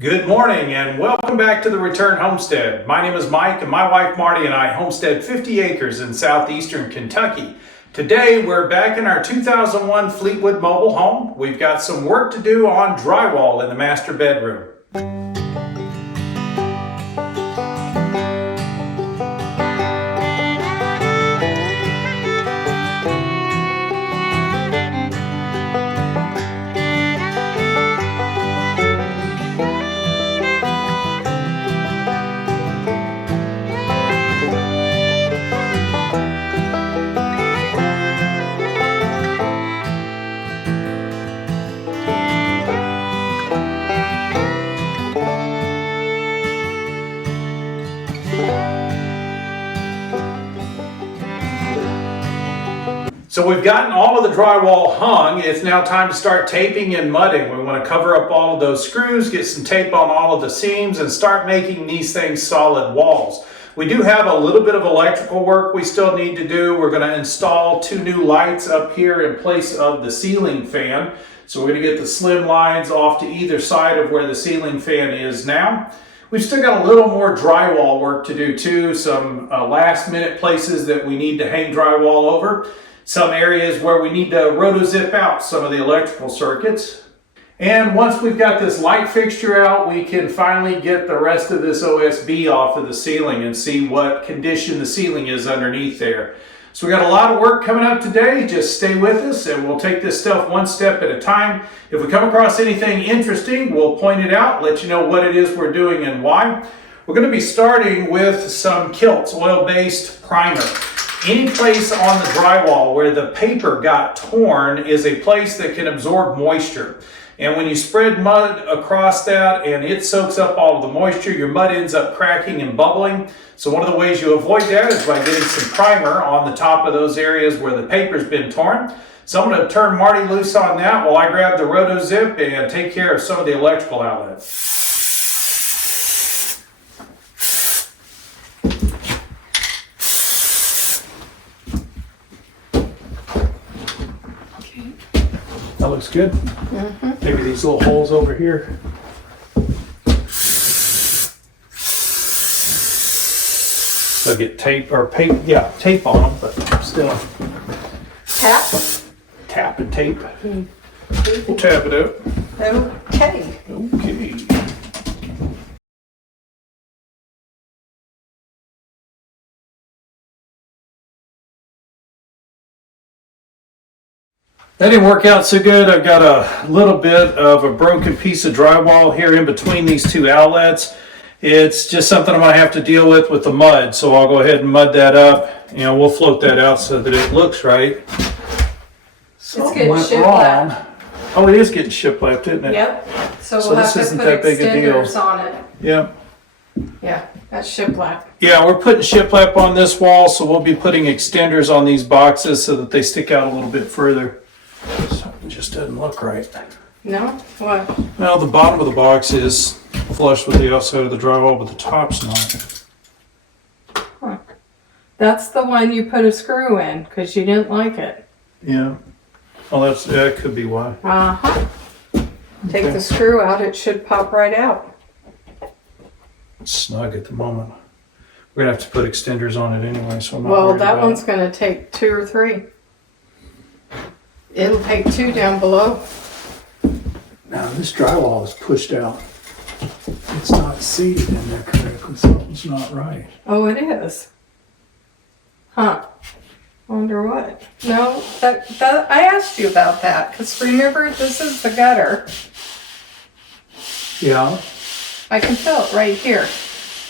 Good morning and welcome back to the Return Homestead. My name is Mike and my wife Marty and I homestead 50 acres in southeastern Kentucky. Today we're back in our 2001 Fleetwood mobile home. We've got some work to do on drywall in the master bedroom. So we've gotten all of the drywall hung. It's now time to start taping and mudding. We want to cover up all of those screws, get some tape on all of the seams, and start making these things solid walls. We do have a little bit of electrical work we still need to do. We're going to install 2 new lights up here in place of the ceiling fan. So we're going to get the slim lines off to either side of where the ceiling fan is now. We've still got a little more drywall work to do too. Some last minute places that we need to hang drywall over. Some areas where we need to roto-zip out some of the electrical circuits. And once we've got this light fixture out, we can finally get the rest of this OSB off of the ceiling and see what condition the ceiling is underneath there. So we got a lot of work coming up today. Just stay with us and we'll take this stuff one step at a time. If we come across anything interesting, we'll point it out, let you know what it is we're doing and why. We're going to be starting with some Kilts oil-based primer. Any place on the drywall where the paper got torn is a place that can absorb moisture. And when you spread mud across that and it soaks up all of the moisture, your mud ends up cracking and bubbling. So one of the ways you avoid that is by getting some primer on the top of those areas where the paper's been torn. So I'm going to turn Marty loose on that while I grab the roto-zip and take care of some of the electrical outlets. That looks good. Mm-hmm. Maybe these little holes over here. I'll get tape or tape on them, but still. Tap and tape. Mm-hmm. We'll tap it out. Okay. Okay. That didn't work out so good. I've got a little bit of a broken piece of drywall here in between these 2 outlets. It's just something I'm going to have to deal with the mud. So I'll go ahead and mud that up. We'll float that out so that it looks right. Something went wrong. Oh, it is getting shiplapped, isn't it? Yep. So we'll have to put extenders on it. Yep. Yeah, that's shiplap. Yeah, we're putting shiplap on this wall, so we'll be putting extenders on these boxes so that they stick out a little bit further. Something just doesn't look right. No? What? Well, the bottom of the box is flush with the outside of the drywall, but the top's not. Huh. That's the one you put a screw in because you didn't like it. Yeah. Well, that could be why. Uh-huh. Take the screw out, it should pop right out. It's snug at the moment. We're going to have to put extenders on it anyway, so I'm not Well, worried that about one's going to take 2 or 3. It'll take 2 down below. Now, this drywall is pushed out. It's not seated in there correctly, something's not right. Oh, it is. Huh. Wonder what? No, that I asked you about that because remember, this is the gutter. Yeah. I can feel it right here.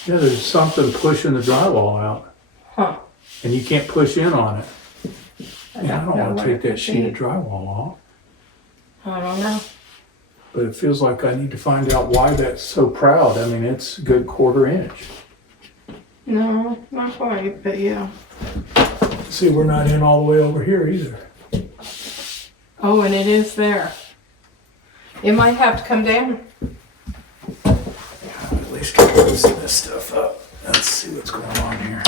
Yeah, there's something pushing the drywall out. Huh. And you can't push in on it. I don't want to what take it that could sheet be. of drywall off. I don't know. But it feels like I need to find out why that's so proud. I mean, it's a good 1/4 inch. No, not quite, but yeah. See, we're not in all the way over here either. Oh, and it is there. It might have to come down. At least try to loosen this stuff up. Let's see what's going on here.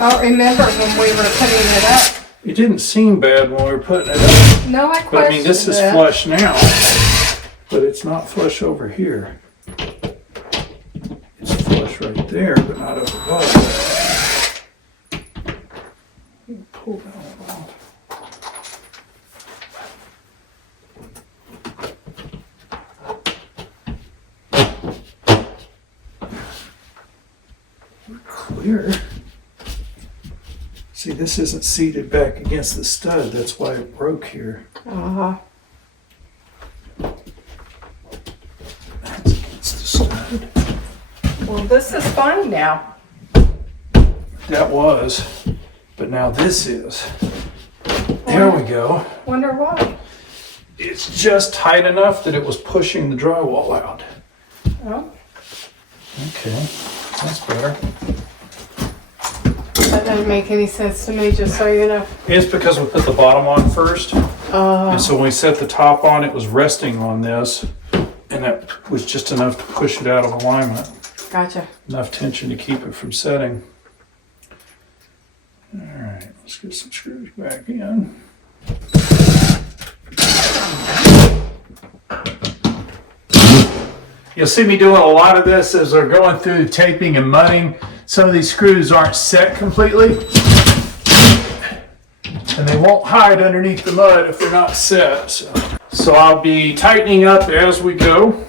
I don't remember when we were putting it up. It didn't seem bad when we were putting it up. No, I But I questioned mean, this is it. flush now, but it's not flush over here. It's flush right there, but not over above. Pull that one off. Clear. See, this isn't seated back against the stud. That's why it broke here. Uh-huh. That's against the stud. Well, this is fine now. That was, but now this is. There we go. Wonder why. It's just tight enough that it was pushing the drywall out. Oh, Okay, that's better. that doesn't make any sense to me, just so you know. It's because we put the bottom on first. And so when we set the top on, it was resting on this. And that was just enough to push it out of alignment. Gotcha. Enough tension to keep it from setting. All right, let's get some screws back in. You'll see me doing a lot of this as we're going through taping and mudding. Some of these screws aren't set completely. And they won't hide underneath the mud if they're not set. So I'll be tightening up as we go.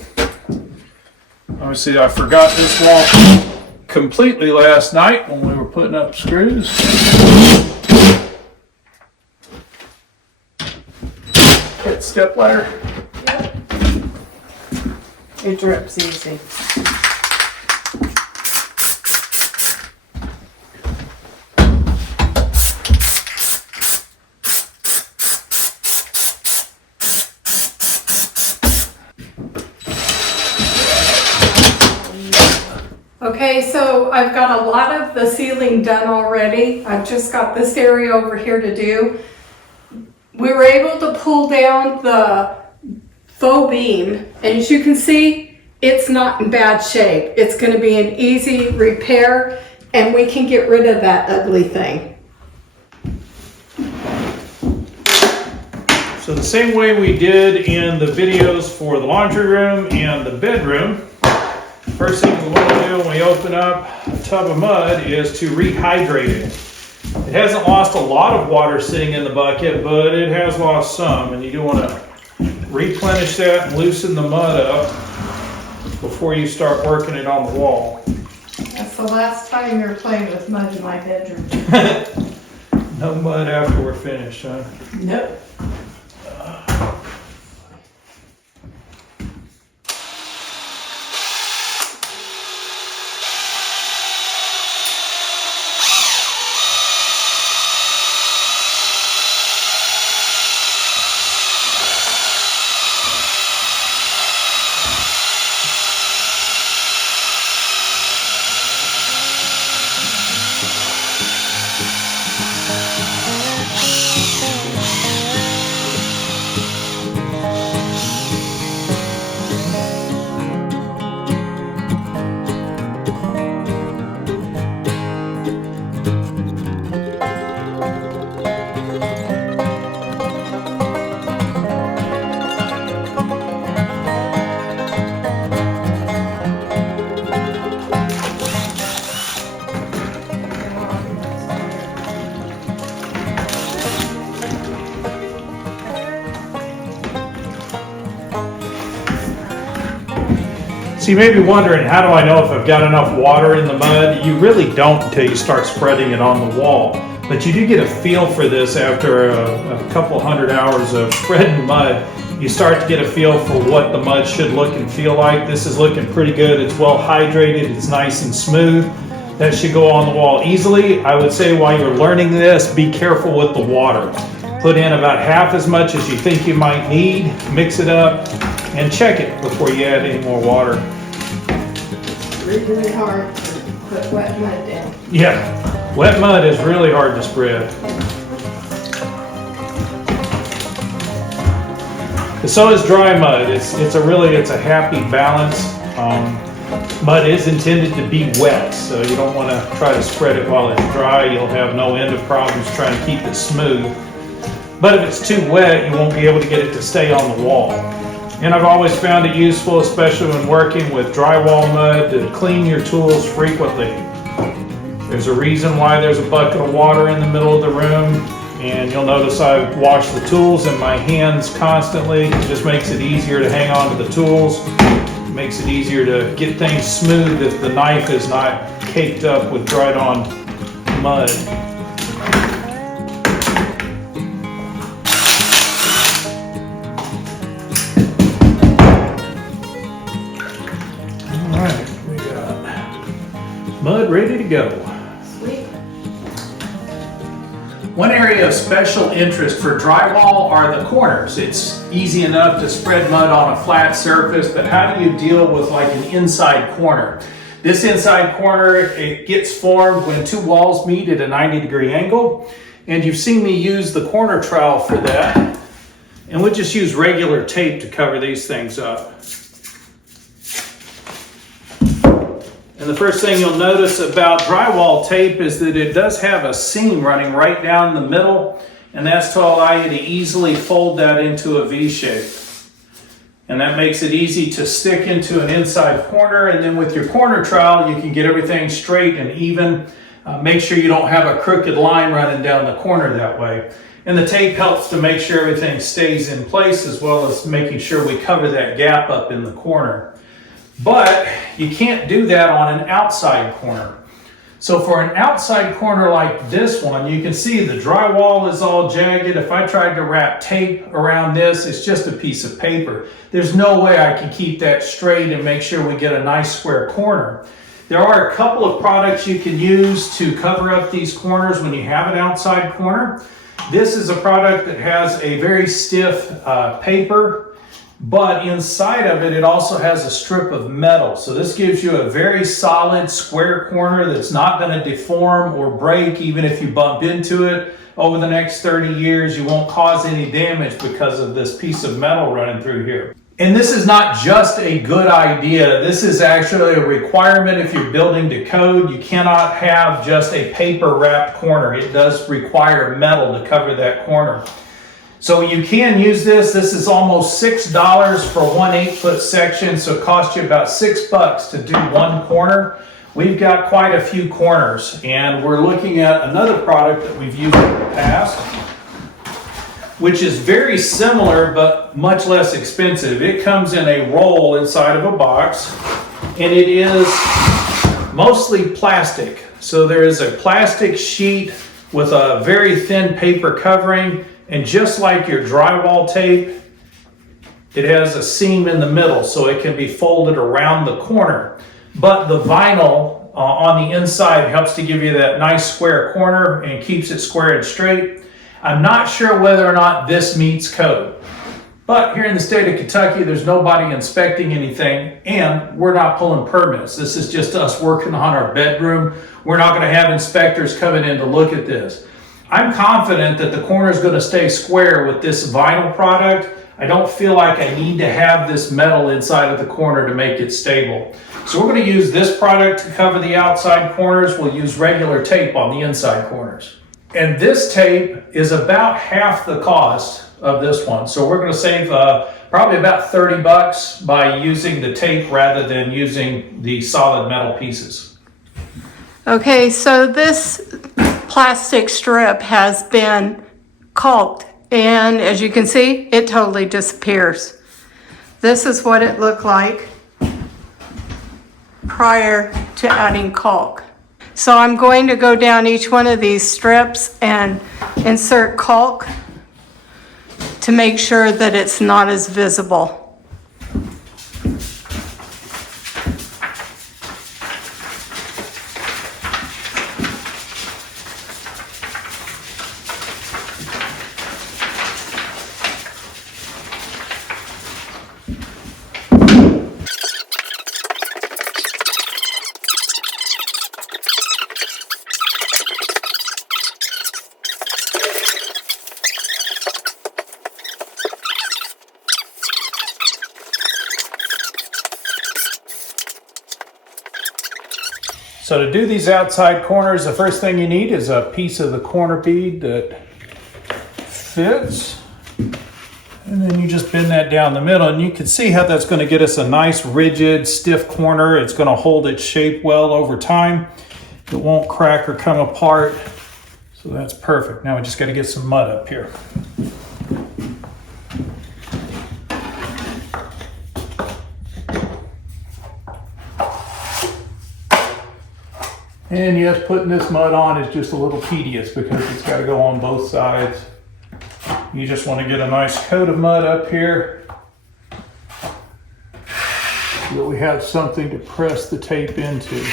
Obviously, I forgot this wall completely last night when we were putting up screws. Hit step ladder. It drips easy. Okay, so I've got a lot of the ceiling done already. I've just got this area over here to do. We were able to pull down the faux beam, and as you can see, it's not in bad shape. It's going to be an easy repair, and we can get rid of that ugly thing. So the same way we did in the videos for the laundry room and the bedroom, first thing we want to do when we open up a tub of mud is to rehydrate it. It hasn't lost a lot of water sitting in the bucket, but it has lost some, and you do want to replenish that and loosen the mud up before you start working it on the wall. That's the last time you're playing with mud in my bedroom. No mud after we're finished, huh? Nope. So you may be wondering, how do I know if I've got enough water in the mud? You really don't until you start spreading it on the wall. But you do get a feel for this after a couple hundred hours of spreading mud. You start to get a feel for what the mud should look and feel like. This is looking pretty good. It's well hydrated. It's nice and smooth. That should go on the wall easily. I would say while you're learning this, be careful with the water. Put in about half as much as you think you might need. Mix it up and check it before you add any more water. Really hard to put wet mud down. Yeah, wet mud is really hard to spread. So is dry mud. It's a happy balance. Mud is intended to be wet, so you don't want to try to spread it while it's dry. You'll have no end of problems trying to keep it smooth. But if it's too wet, you won't be able to get it to stay on the wall. And I've always found it useful, especially when working with drywall mud, to clean your tools frequently. There's a reason why there's a bucket of water in the middle of the room, and you'll notice I wash the tools in my hands constantly. It just makes it easier to hang on to the tools. It makes it easier to get things smooth if the knife is not caked up with dried on mud. Alright, we got mud ready to go. Sweet. One area of special interest for drywall are the corners. It's easy enough to spread mud on a flat surface, but how do you deal with like an inside corner? This inside corner, it gets formed when two walls meet at a 90-degree angle, and you've seen me use the corner trowel for that. And we'll just use regular tape to cover these things up. And the first thing you'll notice about drywall tape is that it does have a seam running right down the middle, and that's to allow you to easily fold that into a V shape. And that makes it easy to stick into an inside corner, and then with your corner trowel you can get everything straight and even. Make sure you don't have a crooked line running down the corner that way. And the tape helps to make sure everything stays in place, as well as making sure we cover that gap up in the corner. But you can't do that on an outside corner. So for an outside corner like this one, you can see the drywall is all jagged. If I tried to wrap tape around this, it's just a piece of paper. There's no way I can keep that straight and make sure we get a nice square corner. There are a couple of products you can use to cover up these corners when you have an outside corner. This is a product that has a very stiff paper, but inside of it, it also has a strip of metal. So this gives you a very solid square corner that's not going to deform or break. Even if you bump into it over the next 30 years, you won't cause any damage because of this piece of metal running through here. And this is not just a good idea. This is actually a requirement if you're building to code. You cannot have just a paper wrapped corner. It does require metal to cover that corner. So you can use this. This is almost $6 for one 8-foot section, so it costs you about $6 to do one corner. We've got quite a few corners, and we're looking at another product that we've used in the past, which is very similar but much less expensive. It comes in a roll inside of a box, and it is mostly plastic. So there is a plastic sheet with a very thin paper covering. And just like your drywall tape, it has a seam in the middle so it can be folded around the corner. But the vinyl on the inside helps to give you that nice square corner and keeps it square and straight. I'm not sure whether or not this meets code. But here in the state of Kentucky, there's nobody inspecting anything, and we're not pulling permits. This is just us working on our bedroom. We're not going to have inspectors coming in to look at this. I'm confident that the corner is going to stay square with this vinyl product. I don't feel like I need to have this metal inside of the corner to make it stable. So we're going to use this product to cover the outside corners. We'll use regular tape on the inside corners. And this tape is about half the cost of this one. So we're going to save probably about $30 by using the tape rather than using the solid metal pieces. Okay, so this plastic strip has been caulked, and as you can see, it totally disappears. This is what it looked like prior to adding caulk. So I'm going to go down each one of these strips and insert caulk to make sure that it's not as visible. So to do these outside corners, the first thing you need is a piece of the corner bead that fits. And then you just bend that down the middle, and you can see how that's going to get us a nice rigid, stiff corner. It's going to hold its shape well over time. It won't crack or come apart. So that's perfect. Now we just got to get some mud up here. And yes, putting this mud on is just a little tedious because it's got to go on both sides. You just want to get a nice coat of mud up here so that we have something to press the tape into.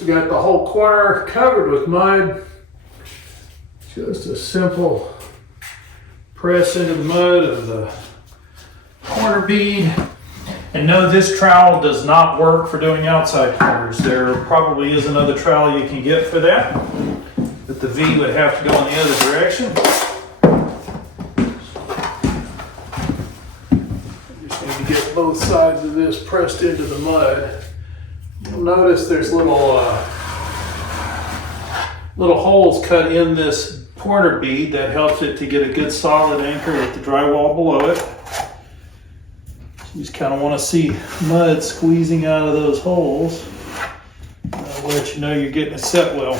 We got the whole corner covered with mud. Just a simple press into the mud of the corner bead. And no, this trowel does not work for doing outside corners. There probably is another trowel you can get for that, but the V would have to go in the other direction. Just need to get both sides of this pressed into the mud. You'll notice there's little holes cut in this corner bead that helps it to get a good solid anchor with the drywall below it. You just kind of want to see mud squeezing out of those holes. That'll let you know you're getting it set well.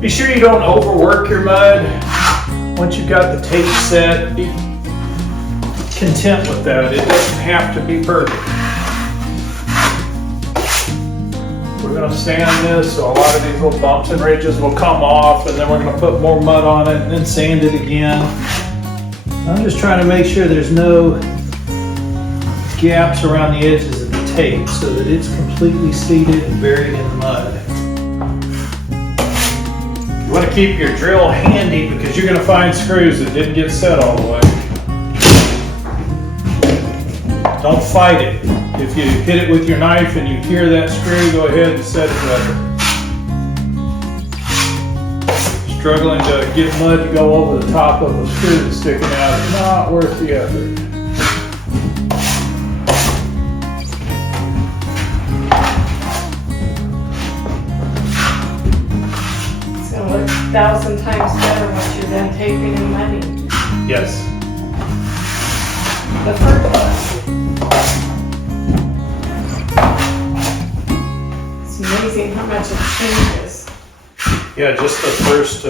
Be sure you don't overwork your mud. Once you've got the tape set, be content with that. It doesn't have to be perfect. We're going to sand this, so a lot of these little bumps and ridges will come off, and then we're going to put more mud on it and then sand it again. I'm just trying to make sure there's no gaps around the edges of the tape so that it's completely seated and buried in the mud. You want to keep your drill handy because you're going to find screws that didn't get set all the way. Don't fight it. If you hit it with your knife and you hear that screw, go ahead and set it better. Struggling to get mud to go over the top of a screw that's sticking out is not worth the effort. It's going to look 1,000 times better once you're done taping and mudding. Yes. The first one. It's amazing how much it changes. Yeah, just the first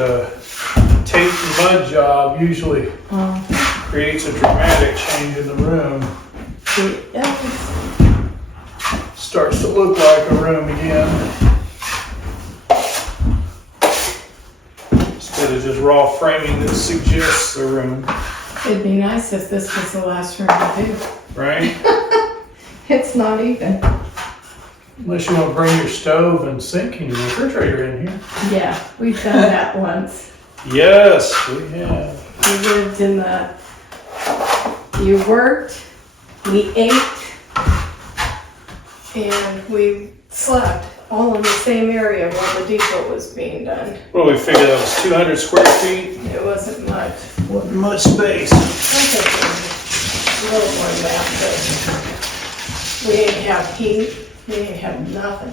tape and mud job usually creates a dramatic change in the room. It does. Starts to look like a room again. Instead of just raw framing that suggests a room. It'd be nice if this was the last room to do. Right? It's not even. Unless you want to bring your stove and sink and your refrigerator in here. Yeah, we've done that once. Yes, we have. We lived in the, you worked, we ate, and we slept all in the same area while the depot was being done. Well, we figured that was 200 square feet. It wasn't much. Wasn't much space. Okay. little more than that, but we ain't have heat, we ain't have nothing.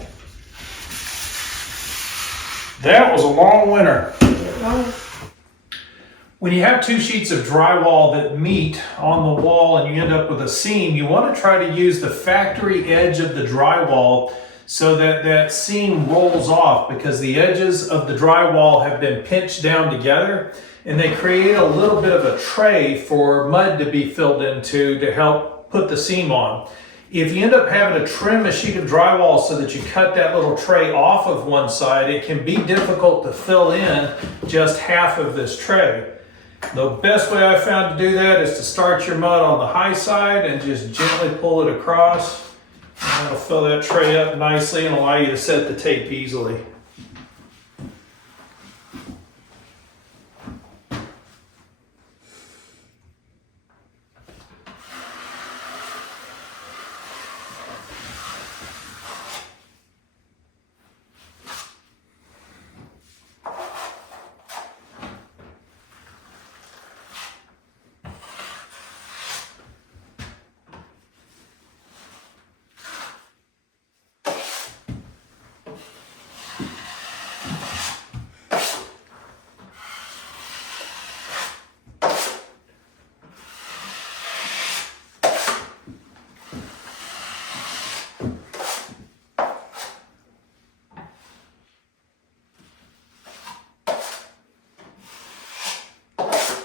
That was a long winter. It was. When you have two sheets of drywall that meet on the wall and you end up with a seam, you want to try to use the factory edge of the drywall so that that seam rolls off, because the edges of the drywall have been pinched down together and they create a little bit of a tray for mud to be filled into to help put the seam on. If you end up having to trim a sheet of drywall so that you cut that little tray off of one side, it can be difficult to fill in just half of this tray. The best way I found to do that is to start your mud on the high side and just gently pull it across. And that'll fill that tray up nicely and allow you to set the tape easily.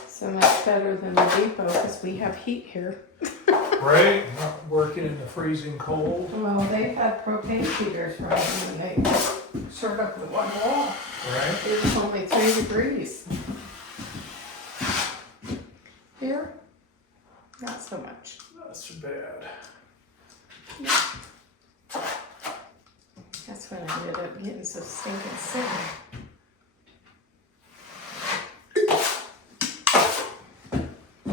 So much better than the depot because we have heat here. Right? Not working in the freezing cold. Well, they've had propane heaters running and they short up the one wall. Right? It was only 3 degrees. Here, not so much. Not so bad. That's when I ended up getting so stinking sick.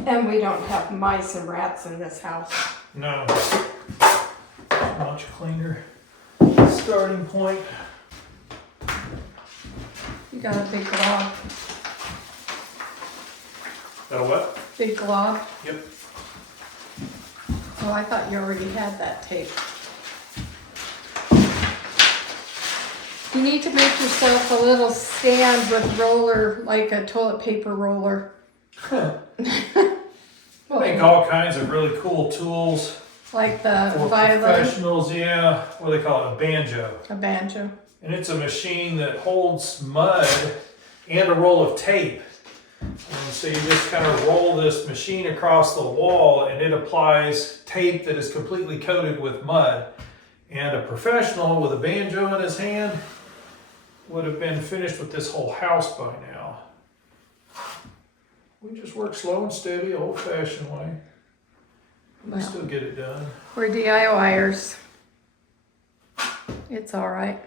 And we don't have mice and rats in this house. No. Much cleaner starting point. You got a big glob. Got a what? Big glob. Yep. Oh, I thought you already had that tape. You need to make yourself a little stand with roller, like a toilet paper roller. I make all kinds of really cool tools Like the for violin, professionals. Yeah, what do they call it? A banjo. a banjo. And it's a machine that holds mud and a roll of tape. And so you just kind of roll this machine across the wall and it applies tape that is completely coated with mud. And a professional with a banjo in his hand would have been finished with this whole house by now. We just work slow and steady, old-fashioned way. We Well. still get it done. We're DIYers. It's all right.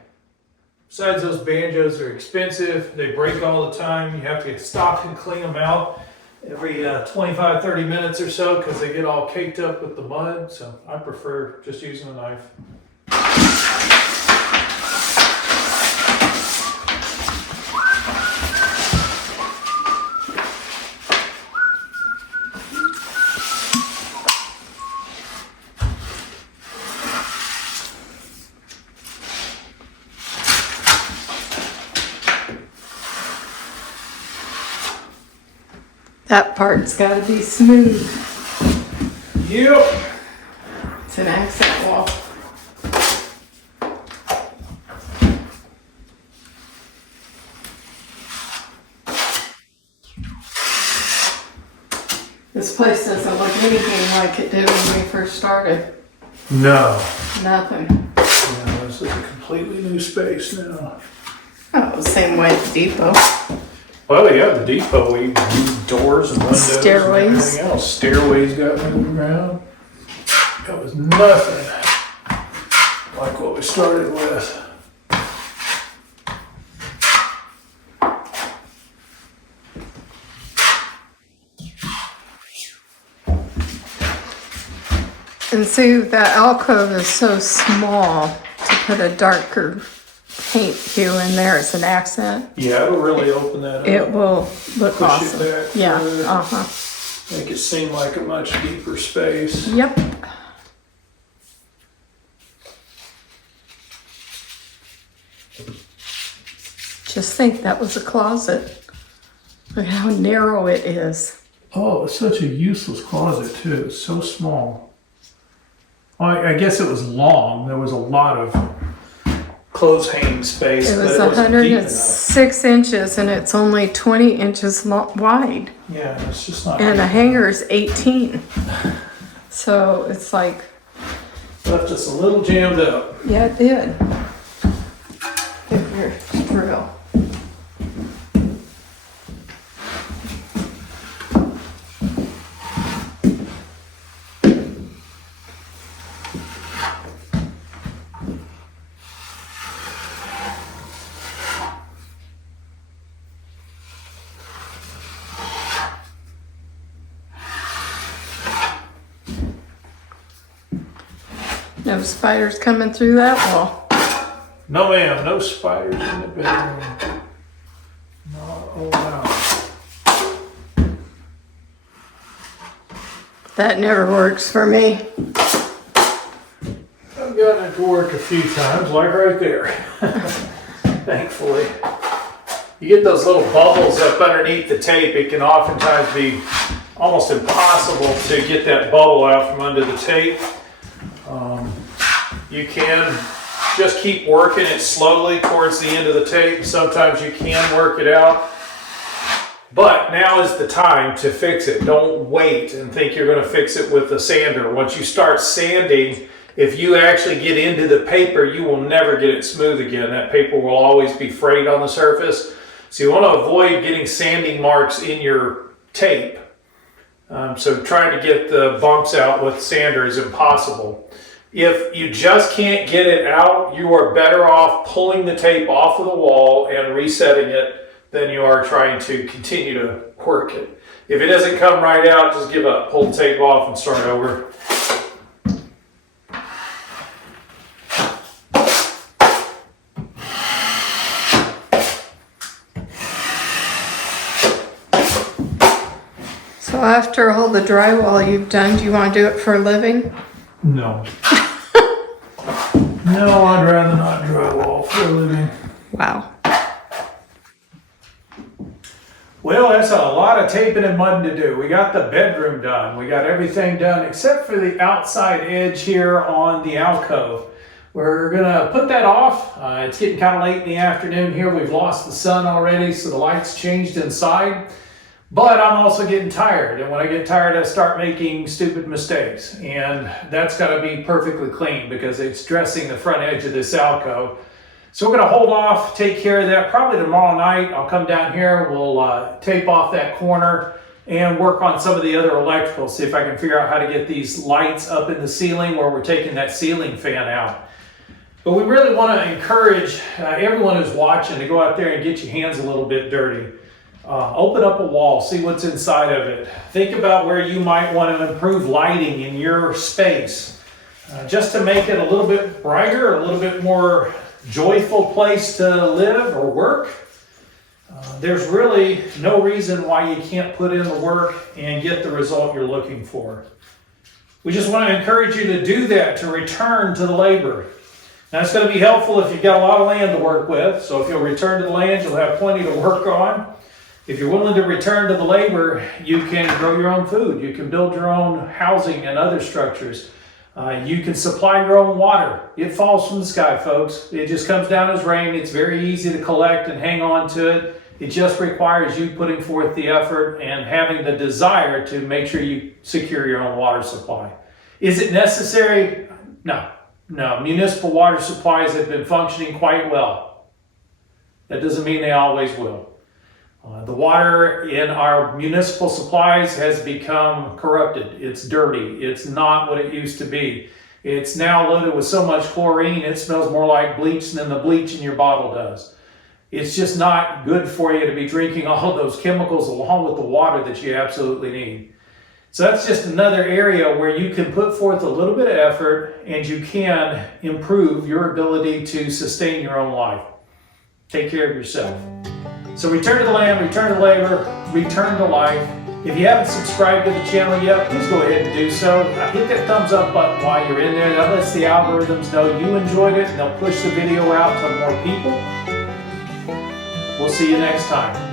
Besides, those banjos are expensive. They break all the time. You have to stop and clean them out every 25, 30 minutes or so because they get all caked up with the mud. So I prefer just using a knife. That part's got to be smooth. Yep. It's an accent wall. This place doesn't look anything like it did when we first started. No. Nothing. Yeah, this is a completely new space now. Oh, same way at the depot. Well, yeah, the depot, we moved doors and windows Stairways. and everything else. Stairways got moved around. That was nothing like what we started with. And see, that alcove is so small to put a darker paint hue in there as an accent. Yeah, it'll really open that up. It will look Push it awesome. back Yeah, further. uh-huh. Make it seem like a much deeper space. Yep. Just think that was a closet. Look how narrow it is. Oh, it's such a useless closet too. It's so small. I guess it was long. There was a lot of clothes hanging space. It was but it wasn't deep enough. 106 inches and it's only 20 inches wide. Yeah, it's just not. And a hanger is 18. So it's like, Left us a little jammed up. yeah, it did. Give your drill. No spiders coming through that wall. No ma'am, no spiders in the bedroom. Not allowed. That never works for me. I've gotten it to work a few times, like right there. Thankfully. You get those little bubbles up underneath the tape, it can oftentimes be almost impossible to get that bubble out from under the tape. You can just keep working it slowly towards the end of the tape. Sometimes you can work it out. But now is the time to fix it. Don't wait and think you're going to fix it with a sander. Once you start sanding, if you actually get into the paper, you will never get it smooth again. That paper will always be frayed on the surface. So you want to avoid getting sanding marks in your tape. So trying to get the bumps out with sander is impossible. If you just can't get it out, you are better off pulling the tape off of the wall and resetting it than you are trying to continue to work it. If it doesn't come right out, just give up. Pull the tape off and start over. So after all the drywall you've done, do you want to do it for a living? No. No, I'd rather not drywall for a living. Wow. Well, that's a lot of taping and mudding to do. We got the bedroom done. We got everything done except for the outside edge here on the alcove. We're gonna put that off. It's getting kind of late in the afternoon here. We've lost the sun already, so the lights changed inside. But I'm also getting tired, and when I get tired, I start making stupid mistakes. And that's gotta be perfectly clean because it's dressing the front edge of this alcove. So we're gonna hold off, take care of that. Probably tomorrow night, I'll come down here, we'll tape off that corner and work on some of the other electrical, see if I can figure out how to get these lights up in the ceiling where we're taking that ceiling fan out. But we really wanna encourage everyone who's watching to go out there and get your hands a little bit dirty. Open up a wall, see what's inside of it. Think about where you might want to improve lighting in your space. Just to make it a little bit brighter, a little bit more joyful place to live or work. There's really no reason why you can't put in the work and get the result you're looking for. We just want to encourage you to do that, to return to the labor. Now it's going to be helpful if you've got a lot of land to work with. So if you'll return to the land, you'll have plenty to work on. If you're willing to return to the labor, you can grow your own food. You can build your own housing and other structures. You can supply your own water. It falls from the sky, folks. It just comes down as rain. It's very easy to collect and hang on to it. It just requires you putting forth the effort and having the desire to make sure you secure your own water supply. Is it necessary? No. Municipal water supplies have been functioning quite well. That doesn't mean they always will. The water in our municipal supplies has become corrupted. It's dirty. It's not what it used to be. It's now loaded with so much chlorine, it smells more like bleach than the bleach in your bottle does. It's just not good for you to be drinking all of those chemicals along with the water that you absolutely need. So that's just another area where you can put forth a little bit of effort and you can improve your ability to sustain your own life. Take care of yourself. So return to the land, return to labor, return to life, If you haven't subscribed to the channel yet, please go ahead and do so. Hit that thumbs up button while you're in there. That lets the algorithms know you enjoyed it and they'll push the video out to more people. We'll see you next time.